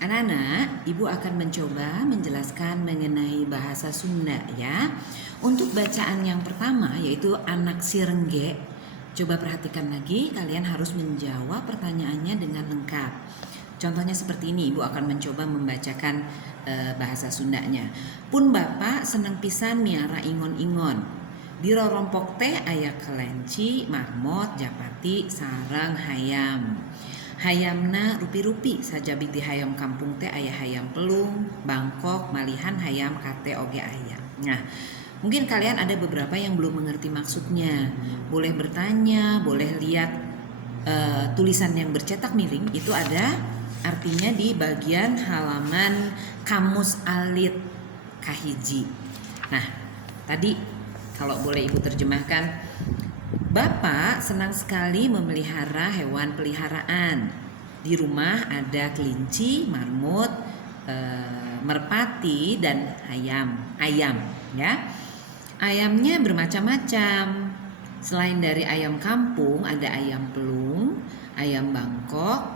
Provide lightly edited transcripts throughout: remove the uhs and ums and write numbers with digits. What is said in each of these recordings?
Anak-anak, Ibu akan mencoba menjelaskan mengenai bahasa Sunda ya. Untuk bacaan yang pertama yaitu anak si rengge. Coba perhatikan lagi, kalian harus menjawab pertanyaannya dengan lengkap. Contohnya seperti ini, Ibu akan mencoba membacakan bahasa Sundanya. Pun Bapak senang pisan miara ingon-ingon. Di rorompok teh aya kelenci, marmot, japati, sarang hayam. Hayamna rupi-rupi sajabi di hayam kampung teh aya hayam pelung, bangkok, malihan hayam kate oge aya. Nah, mungkin kalian ada beberapa yang belum mengerti maksudnya. Boleh bertanya, boleh lihat tulisan yang bercetak miring, itu ada artinya di bagian halaman kamus alit kahiji. Nah, tadi kalau boleh Ibu terjemahkan, Bapak senang sekali memelihara hewan peliharaan. Di rumah ada kelinci, marmut, merpati, dan ayam, ya. Ayamnya bermacam-macam. Selain dari ayam kampung, ada ayam pelung, ayam bangkok,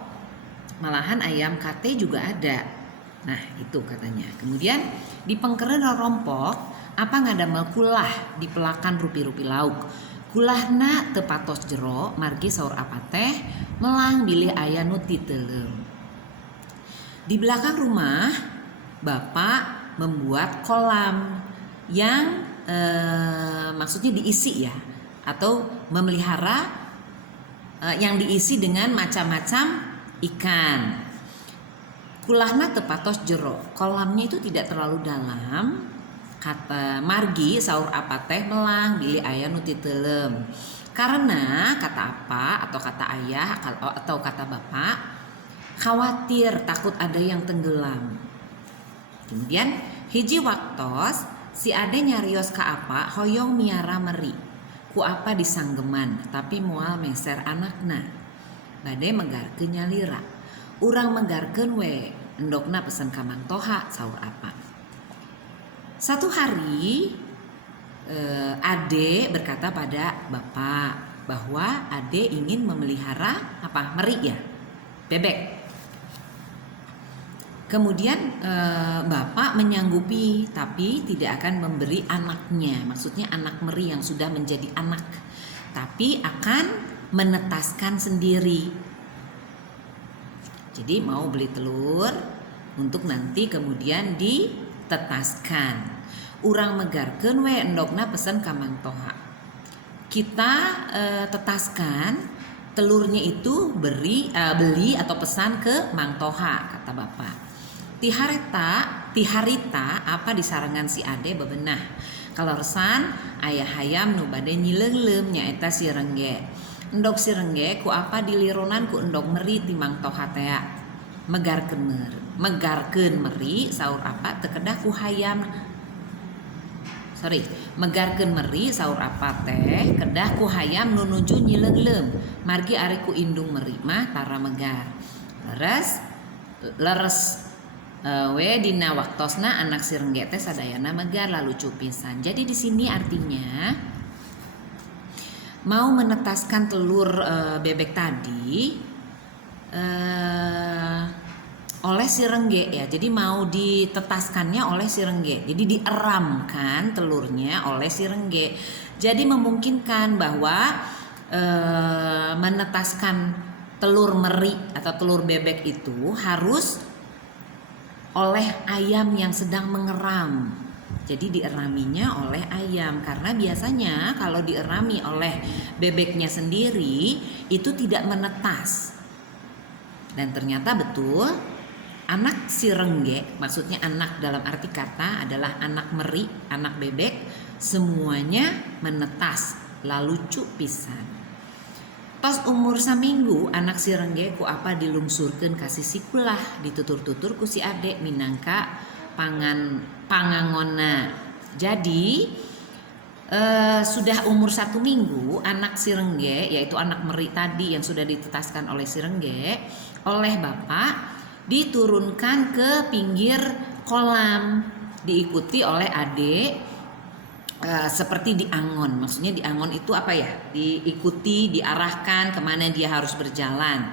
malahan ayam kate juga ada. Nah, itu katanya. Kemudian di pengkeren rompok, apa ngadamel kulah di pelakan rupi-rupi lauk. Kulahna tepatos jero margi saur apa teh melang bilih aya nu titeuleuh. Di belakang rumah Bapak membuat kolam yang maksudnya diisi ya, atau memelihara yang diisi dengan macam-macam ikan. Kulahna tepatos jero, kolamnya itu tidak terlalu dalam. Kata margi saur apa teh melang bilih aya nu titeuleuh. Karena kata apa atau kata ayah atau kata bapak khawatir takut ada yang tenggelam. Kemudian hiji waktos si ade nyarios ka apa hoyong miara meri. Ku apa disanggeman tapi moal meser anakna. Bade megarkeun nyalira. Urang megarkeun we endokna pesen ka Mang Toha saur apa. Satu hari Ade berkata pada bapak bahwa Ade ingin memelihara apa meri ya, bebek. Kemudian bapak menyanggupi tapi tidak akan memberi anaknya, maksudnya anak meri yang sudah menjadi anak, tapi akan menetaskan sendiri. Jadi mau beli telur untuk nanti kemudian ditetaskan. Urang megarkeun we endokna pesen ka Mang Toha. Kita tetaskan telurnya itu beli atau pesan ke Mang Toha kata bapak. Tiharita apa di sarangan si ade bebenah. Kalorsan aya hayam nu bade nyileungleum nyaeta si rengge. Endok si rengge ku apa dilironan ku endok meri ti Mang Toha teh. Megarkeun meri saur apa teu kedah ku hayam. Megarkeun meri saur apa teh kedah ku hayam nu nuju nyileungleum margi ari ku indung meri mah tara megar. Leres we dina waktosna anak si rengge teh sadayana megar lalu pisan. Jadi di sini artinya mau menetaskan telur bebek tadi oleh si rengge ya. Jadi mau ditetaskannya oleh si rengge. Jadi dieramkan telurnya oleh si rengge. Jadi memungkinkan bahwa menetaskan telur meri atau telur bebek itu harus oleh ayam yang sedang mengeram. Jadi dieraminya oleh ayam, karena biasanya kalau dierami oleh bebeknya sendiri itu tidak menetas. Dan ternyata betul anak si rengge, maksudnya anak dalam arti kata adalah anak meri, anak bebek, semuanya menetas lalu lucu pisan. Tos umur saminggu anak si rengge ku apa dilungsurkeun ka sisi kulah, ditutur-tutur ku si ade minangka pangangonna. Jadi sudah umur 1 minggu anak si rengge, yaitu anak meri tadi yang sudah ditetaskan oleh si rengge, oleh bapak diturunkan ke pinggir kolam, diikuti oleh adik seperti diangon. Maksudnya diangon itu apa ya? Diikuti, diarahkan kemana dia harus berjalan.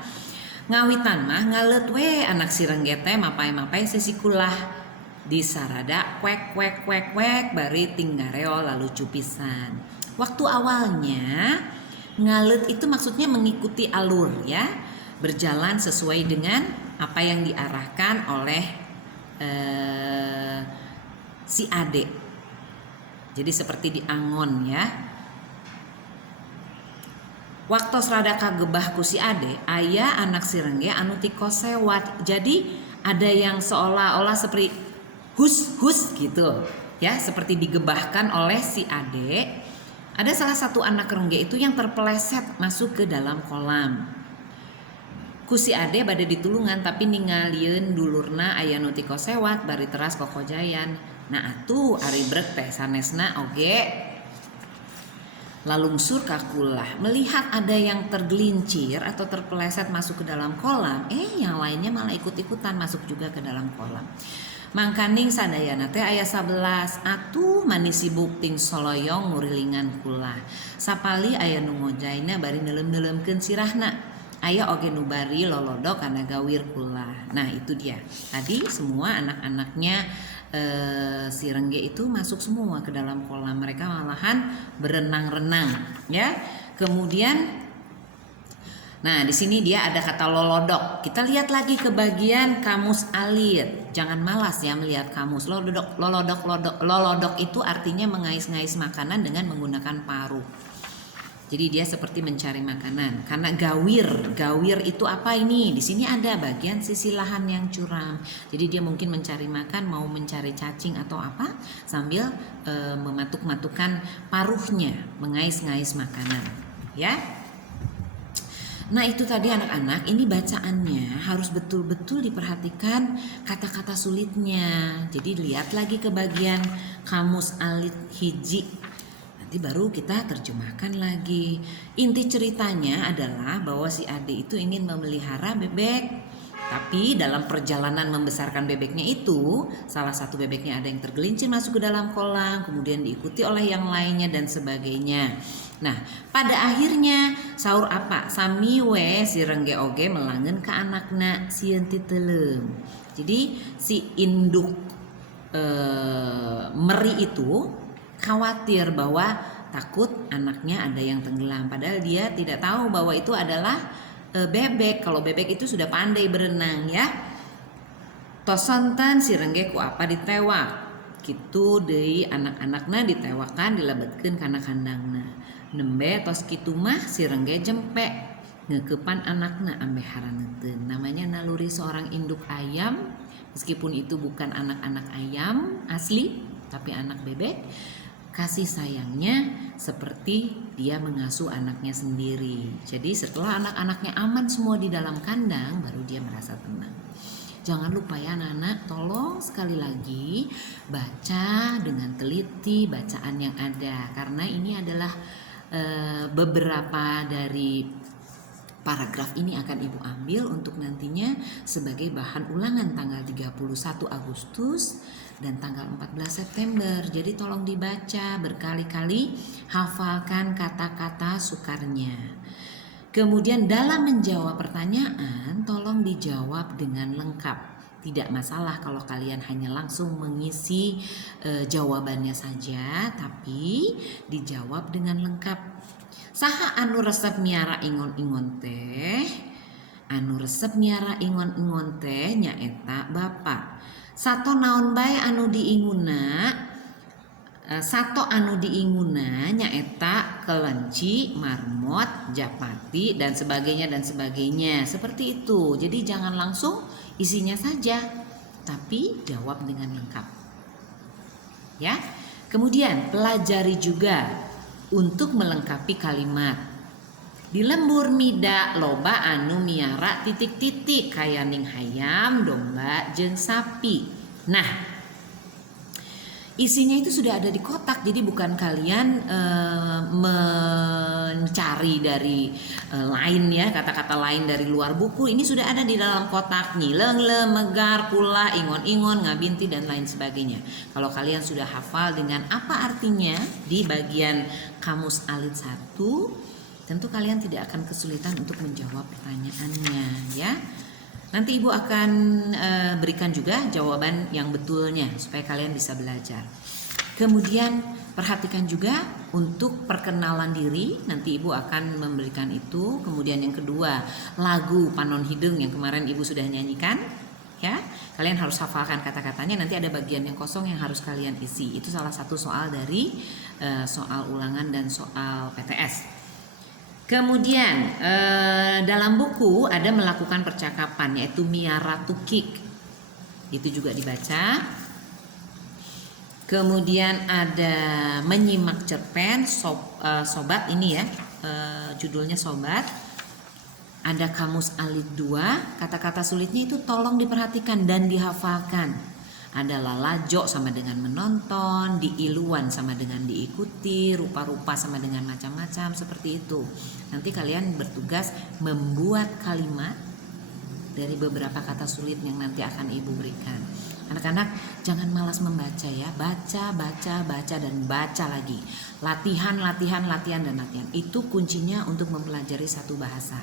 Ngawitan mah ngaleut we anak sirengge teh mapai-mapai sesikulah di sarada kwek kwek kwek kwek bari tinggareo lalu cupisan. Waktu awalnya ngaleut itu maksudnya mengikuti alur ya, berjalan sesuai dengan apa yang diarahkan oleh si ade. Jadi seperti di angon ya. Waktu serada kagebah ku si ade, aya anak sirengge anu ti kosewat. Jadi ada yang seolah-olah seperti hus gitu ya, seperti digebahkan oleh si ade. Ada salah satu anak rengge itu yang terpeleset masuk ke dalam kolam. Ku si ade bade ditulungan tapi ningalieun dulurna aya nu ti kosewat bari teras kokojayan. Nah atuh ari brek teh sanesna oge lalungsur kakulah, melihat ada yang tergelincir atau terpeleset masuk ke dalam kolam, yang lainnya malah ikut-ikutan masuk juga ke dalam kolam. Mangkaning sadayana teh aya 11, atuh manis sibuk ting soloyong ngurilingan kula. Sapali aya nu ngojaina bari neulem-neulemkeun sirahna. Aya oge nu bari lolodok kana gawir kula. Nah, itu dia. Tadi semua anak-anaknya si rengge itu masuk semua ke dalam kolam. Mereka malahan berenang-renang ya. Kemudian nah di sini dia ada kata lolodok. Kita lihat lagi ke bagian kamus alit. Jangan malas ya melihat kamus. Lolodok itu artinya mengais-ngais makanan dengan menggunakan paruh. Jadi dia seperti mencari makanan. Karena gawir itu apa ini? Di sini ada bagian sisi lahan yang curam. Jadi dia mungkin mencari makan, mau mencari cacing atau apa, sambil mematuk-matukan paruhnya, mengais-ngais makanan. Ya. Nah itu tadi anak-anak, ini bacaannya harus betul-betul diperhatikan kata-kata sulitnya. Jadi lihat lagi ke bagian kamus alit hiji. Nanti baru kita terjemahkan lagi. Inti ceritanya adalah bahwa si ade itu ingin memelihara bebek. Tapi dalam perjalanan membesarkan bebeknya itu, salah satu bebeknya ada yang tergelincir masuk ke dalam kolam, kemudian diikuti oleh yang lainnya dan sebagainya. Nah, pada akhirnya saur apa? Sami we si rengge oge melangen ke anakna sieun ti teuleum. Jadi si induk meri itu khawatir bahwa takut anaknya ada yang tenggelam, padahal dia tidak tahu bahwa itu adalah bebek. Kalau bebek itu sudah pandai berenang ya. Tosontan si rengge ku apa ditewak kitu deui anak-anakna ditewakan dilebetkeun kana kandangna. Nembe tos kitu mah si rengge jempe ngeukepan anakna ambe haraneuteun. Namanya naluri seorang induk ayam, meskipun itu bukan anak-anak ayam asli tapi anak bebek. Kasih sayangnya seperti dia mengasuh anaknya sendiri. Jadi setelah anak-anaknya aman semua di dalam kandang, baru dia merasa tenang. Jangan lupa ya anak-anak, tolong sekali lagi baca dengan teliti bacaan yang ada. Karena ini adalah beberapa dari paragraf ini akan Ibu ambil untuk nantinya sebagai bahan ulangan tanggal 31 Agustus dan tanggal 14 September. Jadi tolong dibaca berkali-kali, hafalkan kata-kata sukarnya. Kemudian dalam menjawab pertanyaan, tolong dijawab dengan lengkap. Tidak masalah kalau kalian hanya langsung mengisi jawabannya saja, tapi dijawab dengan lengkap. Saha anu resep miara ingon-ingon teh? Anu resep miara ingon-ingon teh nyaeta Bapak. Sato naon bae anu diinguna, sato anu diinguna nyaeta kelenci, marmot, japati dan sebagainya. Seperti itu. Jadi jangan langsung isinya saja, tapi jawab dengan lengkap. Ya. Kemudian pelajari juga untuk melengkapi kalimat. Di lembur mida loba anu miara titik-titik kayaning hayam, domba, jeung sapi. Nah, isinya itu sudah ada di kotak, jadi bukan kalian mencari dari lain ya, kata-kata lain dari luar buku. Ini sudah ada di dalam kotak. Nyileungleuh, megar, pula, ingon-ingon, ngabinti dan lain sebagainya. Kalau kalian sudah hafal dengan apa artinya di bagian kamus alit 1, tentu kalian tidak akan kesulitan untuk menjawab pertanyaannya ya. Nanti Ibu akan berikan juga jawaban yang betulnya supaya kalian bisa belajar. Kemudian perhatikan juga untuk perkenalan diri, nanti Ibu akan memberikan itu. Kemudian yang kedua, lagu Panon Hidung yang kemarin Ibu sudah nyanyikan ya. Kalian harus hafalkan kata-katanya, nanti ada bagian yang kosong yang harus kalian isi. Itu salah satu soal dari soal ulangan dan soal PTS. Kemudian dalam buku ada melakukan percakapan yaitu Miara Tukik, itu juga dibaca. Kemudian ada menyimak cerpen sobat ini ya, judulnya sobat. Ada kamus alit 2, kata-kata sulitnya itu tolong diperhatikan dan dihafalkan. Ada lalajo sama dengan menonton, diiluan sama dengan diikuti, rupa-rupa sama dengan macam-macam, seperti itu. Nanti kalian bertugas membuat kalimat dari beberapa kata sulit yang nanti akan Ibu berikan. Anak-anak jangan malas membaca ya, baca, dan baca lagi. Latihan, dan latihan. Itu kuncinya untuk mempelajari satu bahasa.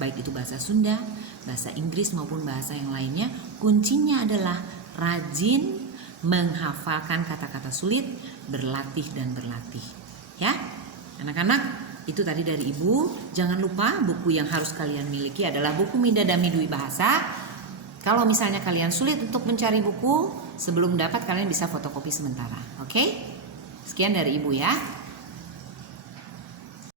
Baik itu bahasa Sunda, bahasa Inggris maupun bahasa yang lainnya, kuncinya adalah rajin menghafalkan kata-kata sulit, berlatih dan berlatih. Ya, anak-anak, itu tadi dari Ibu. Jangan lupa buku yang harus kalian miliki adalah buku Midadami Dwi Bahasa. Kalau misalnya kalian sulit untuk mencari buku, sebelum dapat kalian bisa fotokopi sementara. Oke? Sekian dari Ibu ya.